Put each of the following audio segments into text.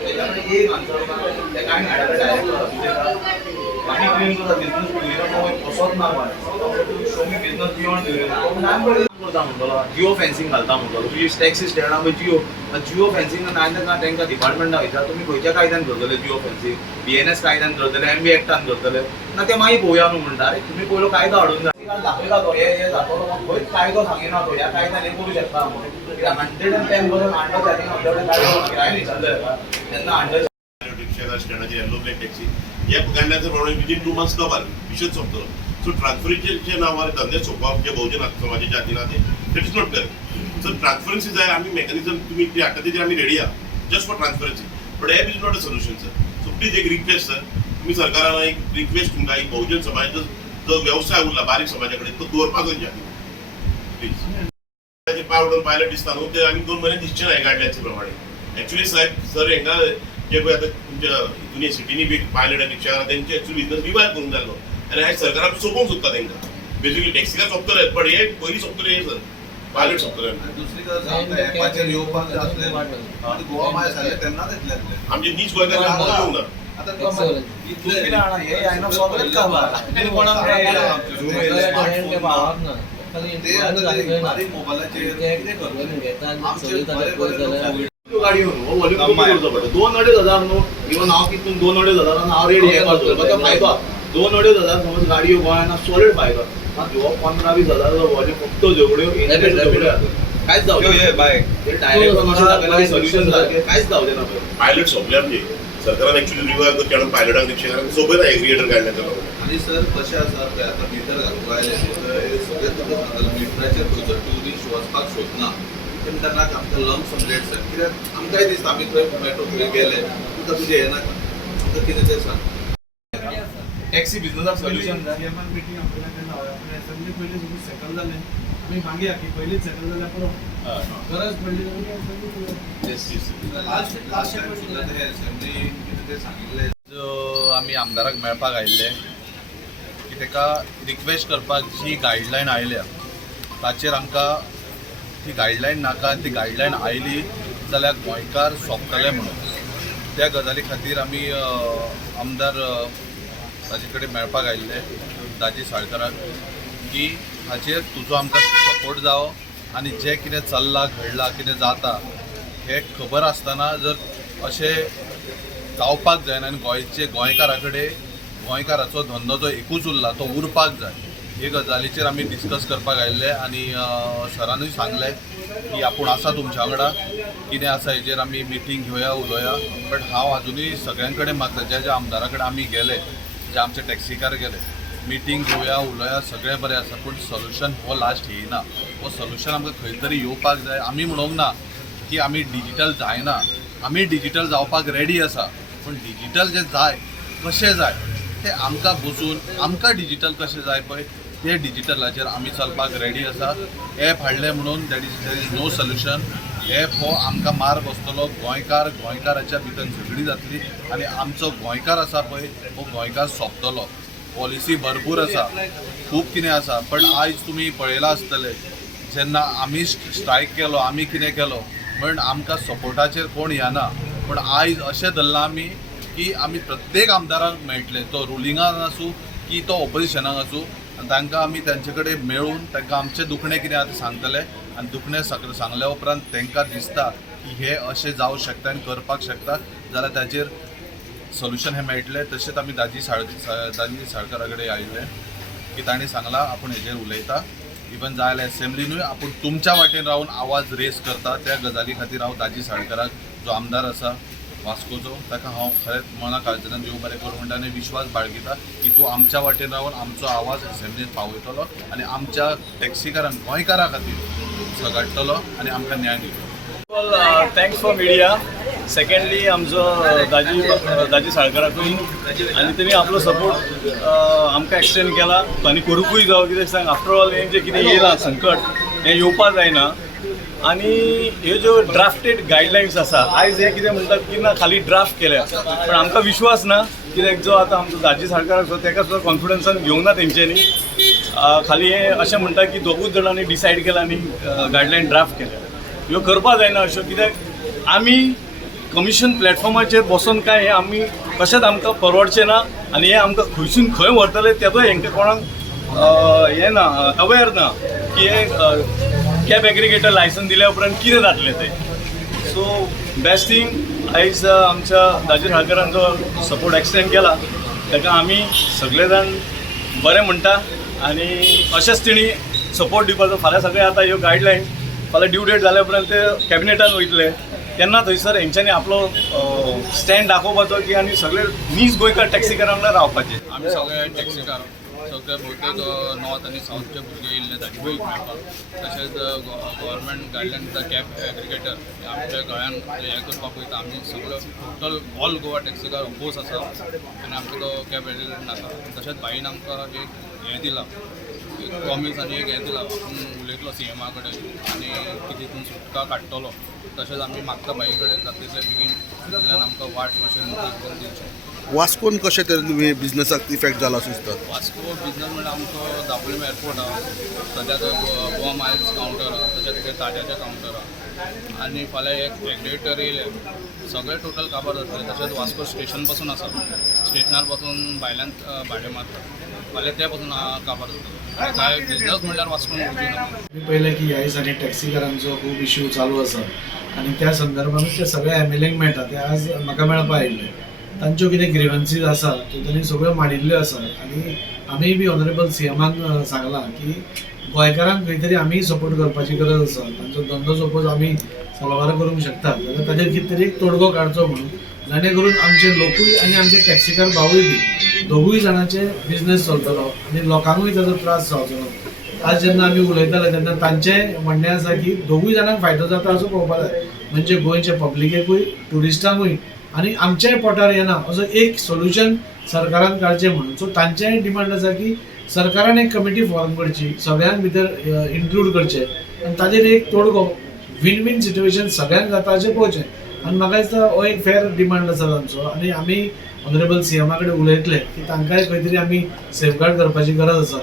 त्याच्यामध्ये एक आन्सर त्या काय मॅडम डायरेक्ट आणि क्लीन करता बिझनेस क्लिअर कसोच ना शो मी बिझनेस बियॉन्ड करता म्हणटलो जिओ फेन्सिंग घालता म्हणटलो तुजी टॅक्सीस स्टँडा जिओ फेन्सिंग ना तांकां डिपार्टमेंटा वयता तुमी खंयच्या कायद्यान धरतले जिओ फेन्सिंग BNS कायद्यान धरतले MB एक्टान धरतले ना ते मागीर पळोवया न्हू म्हणटा अरे तुमी पयलो कायदो हाडून दाखयला तो हे जातलो खंयच कायदो सांगिना तो ह्या कायद्यान हे करूं शकता म्हणून 110% अंडर जाती आमच्याकडे कायदो हांवें विचारलें तेन्ना अंडर स्टँडाची येल्लो ब्लॅक टॅक्सी ह्या गाड्यांचं प्रमाण विदिन 2 months कवर विशद सोंपतलो सो ट्रान्सफरन्सीचे नावार धंदे सोंपप जे बहुजन समाजाच्या हातीन आहा ते इज नॉट करेक्ट सो ट्रान्सफरन्सी जाय आमी मेकॅनिझम तुमी ती हाडटा तेजेर आमी रेडी आहा जस्ट फॉर ट्रान्सफरन्सी बट हें is not a solution sir so please एक रिक्वेस्ट सर तुमी सरकारान एक रिक्वेस्ट तुमकां एक बहुजन समाजाचो जो व्यवसाय उरला बारीक समाजा कडेन तो दवरपाक जाय प्लीज पावडर पायलट दिसता न्हू ते आमी 2 महिने दिसचे ना गाडयांचे प्रमाणे एक्चुअली साहेब सर हेंका जे पळय आतां तुमच्या हितून सिटीनी बी पायलट रिक्षा तेंचे एक्चुअली बिझनेस रिवायव करूंक जाय आनी हें सरकारान सोंपोवंक सोदता तेंकां बेसिकली टॅक्सीकार सोंपतले बट हे पयलीं सोंपतले हे सर पायलट सोंपतले दुसरी गजाल सांगता येवपाक जाय आसलें गोवा माय जालें तेन्नाच येतले आमचे नीज गोंयकार येवंक ना आता इतले कितें हाडा हे आयना सगळेच काबार आनी कोणाक बारीक मोबायलाचेर कितें करतले गाडी व्हॉल्यूम कमी करचो पडटा 2-2.5 न्हू इवन हांव कितून 2-2.5 हांव रेडी येवपाक तो फायदो 2-2.5 समज गाडयो गोंयांत सॉलीड फायदो ह्यो 15-20 हजाराचो व्हॉल्यूम फक्त झगड्यो कांयच जावं बाय डायरेक्ट सोल्युशन कांयच जावं ना पायलट सोंपले म्हणजे सरकारान एक्चुअली रिवायव करचे हाडून पायलटांक रिक्षाकारांक सोबत एग्रिगेटर काडण्याचो आनी सर कशें आसा पळय आतां मिटर घालूंक आयले सगळे तुका सांगतले मिटराचेर खंयचो ट्युरिस्ट वचपाक सोदना तेन्ना आमकां लंप सम रेट सर कित्याक आमकांय दिसता आमी खंय मेट्रो खंय गेले तुका तुजें हें नाका आमकां कितें तें सांग टॅक्सी बिझनसाक सोल्युशन जाय मिटींग आपल्याला केन्ना आपण असेंब्ली पयलीं सगळें सेटल जालें आमी मागया की पयलींच सेटल जाल्यार पुरो गरज पडली जो आमी आमदाराक मेळपाक आयिल्ले की ताका रिक्वेस्ट करपाक जी गायडलायन आयल्या ताचेर आमकां ती गायडलायन नाका ती गायडलायन आयली जाल्यार गोंयकार सोंपतले म्हणून त्या गजाली खातीर आमी आमदार ताजे कडेन मेळपाक आयिल्ले दाजी साळकाराक की हाचेर तुजो आमकां सपोर्ट जावो आनी जें कितें चल्लां घडलां कितें जाता हें खबर आसतना जर अशें जावपाक जायना आनी गोंयचे गोंयकारा कडेन गोंयकाराचो धंदो जो एकूच उरला तो उरपाक जाय हे गजालीचेर आमी डिस्कस करपाक आयिल्ले आनी सरानूय सांगलें की आपूण आसा तुमच्या वांगडा कितें आसा हेजेर आमी मिटींग घेवया उलोवया बट हांव आजुनूय सगळ्यां कडेन मागता ज्या ज्या आमदारा कडेन आमी गेले जे आमचे टॅक्सीकार गेले मिटींग घेवया उलोवया सगळें बरें आसा पूण सोल्युशन हो लास्ट येयना हो सोल्युशन आमकां खंय तरी येवपाक जाय आमी म्हणूंक ना की आमी डिजिटल जायना आमी डिजिटल जावपाक रेडी आसा पूण डिजिटल जें जाय कशें जाय तें आमकां बसून आमकां डिजिटल कशें जाय पळय ते डिजिटलाचेर आमी चलपाक रेडी आसा एप हाडलें म्हणून there is no solution app हो आमकां मार बसतलो गोंयकाराच्या भितर झगडी जातली आनी आमचो गोंयकार आसा पळय हो गोंयकार सोंपतलो पॉलिसी भरपूर आसा खूब कितें आसा पण आयज तुमी पळयलां आसतलें जेन्ना आमी स्ट्रायक केलो आमी कितें केलो पण आमकां सपोर्टाचेर कोण येना पण आयज अशें धरलां आमी की आमी प्रत्येक आमदाराक मेळटले तो रुलिंगान आसूं की तो ऑपोजिशनाक आसूं तांकां आमी तांचे कडेन मेळून तांकां आमचें दुखणें कितें आसा तें सांगतले आनी दुखणें सांगल्या उपरांत तांकां दिसता की हे अशें जावं शकता आनी करपाक शकता जाल्यार ताचेर सोल्युशन हें मेळटलें तशेंच आमी दाजी साळकारा कडेन आयिल्ले की ताणें सांगलां आपूण हेजेर उलयता इवन जाय जाल्यार एसेंब्लीनूय आपूण तुमच्या वाटेन रावन आवाज रेस करता त्या गजाली खातीर हांव दाजी साळकाराक जो आमदार आसा वास्कोचो ताका हांव खरेंच मना काळजान देव बरें करूं म्हणटा आनी विश्वास बाळगिता की तूं आमच्या वाटेन रावन आमचो आवाज एसेंब्लीत पावयतलो आनी आमच्या टॅक्सीकारांक गोंयकारा खातीर झगडटलो आनी आमकां न्याय दितलो. Thanks for media. सेकंडली आमचो दाजी साळकाराकूय आनी तेणी आपलो सपोर्ट आमकां एक्सटेंड केला आनी करूंकूय जावं कितें सांग आफ्टर ऑल हें जें कितें येयलां संकट हें येवपा जायना आनी ह्यो ज्यो ड्राफ्टेड गायडलायन्स आसा आयज हे कितें म्हणटात की ना खाली ड्राफ्ट केल्या पण आमकां विश्वास ना कित्याक जो आतां आमचो दाजी साळकार आसा ताका सुद्दां कॉन्फिडन्सान घेवंक ना तेंच्यांनी खाली हे अशें म्हणटा की दोगूच जाणांनी डिसायड केला आनी गायडलायन ड्राफ्ट केल्या ह्यो करपा जायना अश्यो कित्याक आमी कमिशन प्लॅटफॉर्माचेर बसून काय हे आमी कशेंच आमकां परवडचें ना आनी हे आमकां खंयसून खंय व्हरतले तेजो हेंकां कोणाक हें ना अवेर ना की हे कॅब एग्रिगेटर लायसन दिल्या उपरांत कितें जातलें तें. सो बेस्ट थिंग आयज आमच्या दाजी साळकारान जो सपोर्ट एक्सटेंड केला ताका आमी सगळे जाण बरें म्हणटा आनी अशेंच तेणी सपोर्ट दिवपाचो. फाल्यां सगळे आतां ह्यो गायडलायन फाल्यां ड्यू डेट जाल्या उपरांत ते कॅबिनेटान वयतले तेन्ना थंयसर हेंच्यांनी आपलो स्टँड दाखोवपाचो की आनी सगळे नीज गोंयकार टॅक्सीकारां वांगडा रावपाचे. आमी सगळे टॅक्सीकार सगळे बहुतेक नॉर्थ आनी साऊथचे भुरगे येयल्ले ताचे पयलीं मेळपाक. तशेंच गव्हर्मेंट गायडलायन कॅब एग्रिगेटर आमच्या गोंयांत हें करपाक वयता. आमी सगळे total all Goa taxi car oppose आसा आनी आमकां तो कॅब एग्रिगेटर नाका. तशेंच बाईन आमकां एक हें दिलां प्रॉमीस आनी एक हें दिलां आपूण उलयतलो CMA कडेन आनी तितून सुटका काडटलो. तशेंच आमी मागता बाई कडेन जाता तितले बेगीन तितल्यान आमकां वाट मातशें मोकळी करून दिवचें. वास्कोन कशें तरेन बिझनसाक इफेक्ट जाला अशें दिसता? वास्को बिझनस म्हणल्यार आमचो दाबोळी एअरपोर्ट आहा, सद्याक गोवा मायल्स कावंटर आहा, तशेंच ते ताट्याचें कावंटर आहा आनी फाल्यां एक एग्रिगेटर येयले सगळे टोटल काबार जातले. तशेंच वास्को स्टेशन पासून आसा, स्टेशनार पासून भायल्यान भाडें मारतात फाल्यां ते पासून काबार जातलो. काय बिझनस म्हणल्यार वास्कोन मी पळयलें की ह्या दिसांनी टॅक्सीकारांचो खूब इश्यू चालू आसा आनी त्या संदर्भांत ते सगळे MLAंक मेळटा ते आज म्हाका मेळपा आयिल्ले. तांच्यो कितें ग्रिवन्सीज आसा त्यो तांणी सगळ्यो मांडिल्ल्यो आसा आनी आमी बी ऑनरेबल CMाक सांगलां की गोंयकारांक खंय तरी आमी सपोर्ट करपाची गरज आसा. तांचो धंदो सपोज आमी सलवार करूंक शकतात जाल्यार ताचेर कितें तरी एक तोडगो काडचो म्हणून जाणे करून आमचे लोकूय आनी आमचे टॅक्सीकार भावूय बी दोगूय जाणांचे बिझनस चलतलो आनी लोकांकूय ताचो त्रास जावचो ना. आज जेन्ना आमी उलयताले तेन्ना तांचें म्हणणें आसा की दोगूय जाणांक फायदो जाता असो पळोवपाक जाय. म्हणजे गोंयचे पब्लिकेकूय टुरिस्टांकूय आनी आमच्याय पोटार येना असो एक सोल्युशन सरकारान काडचें म्हणून. सो तांचेय डिमांड आसा की सरकारान एक कमिटी फॉर्म करची, सगळ्यांक भितर इन्क्लूड करचें आनी ताचेर एक तोडगो विन विन सिट्युएशन सगळ्यांक जाता अशें पळोवचें. आनी म्हाका दिसता हो एक फेर डिमांड आसा तांचो आनी आमी ऑनरेबल CMा कडेन उलयतले की तांकांय खंय तरी आमी सेफगार्ड करपाची गरज आसा.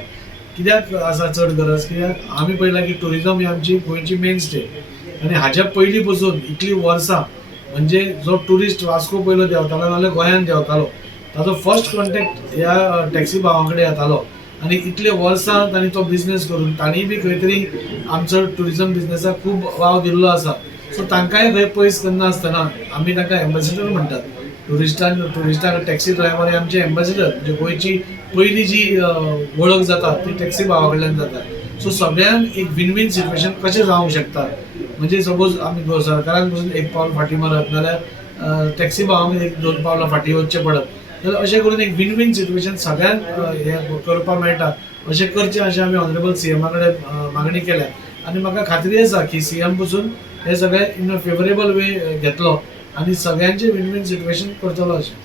कित्याक आसा चड गरज? कित्याक आमी पळयलां की टुरिजम ही आमची गोंयची मेन स्टेट आनी हाच्या पयलीं पसून इतलीं वर्सां म्हणजे जो टुरिस्ट वास्को पयलो देंवतालो नाल्यार गोंयांत देंवतालो ताचो फर्स्ट कॉन्टेक्ट ह्या टॅक्सी भावां कडेन येतालो आनी इतले वर्सां तांणी तो बिझनेस करून तांणी बी खंय तरी आमचो टुरिजम बिझनेसाक खूब वाव दिल्लो आसा. सो तांकांय खंय पयस करनासतना आमी तांकां एम्बेसिडर म्हणटात. टुरिस्टांक टॅक्सी ड्रायव्हर हे आमचे एम्बेसिडर म्हणजे गोंयची पयली जी वळख जाता ती टॅक्सी भावा कडल्यान जाता. सो सगळ्यांक एक विन विन सिट्युएशन कशें जावंक शकता. म्हणजे सपोज आमी सरकारान पसून एक पावल फाटीं मारत नाल्यार टॅक्सी भावांक एक 2 पावलां फाटीं वचचें पडत जाल्यार अशें करून एक विन विन सिट्युएशन सगळ्यांक हें करपाक मेळटा अशें करचें अशें आमी ऑनरेबल CMा कडेन मागणी केल्या. आनी म्हाका खात्री आसा की CM पसून हे सगळे इन अ फेवरेबल वे घेतलो आनी सगळ्यांचें विन विन सिट्युएशन करतलो अशें.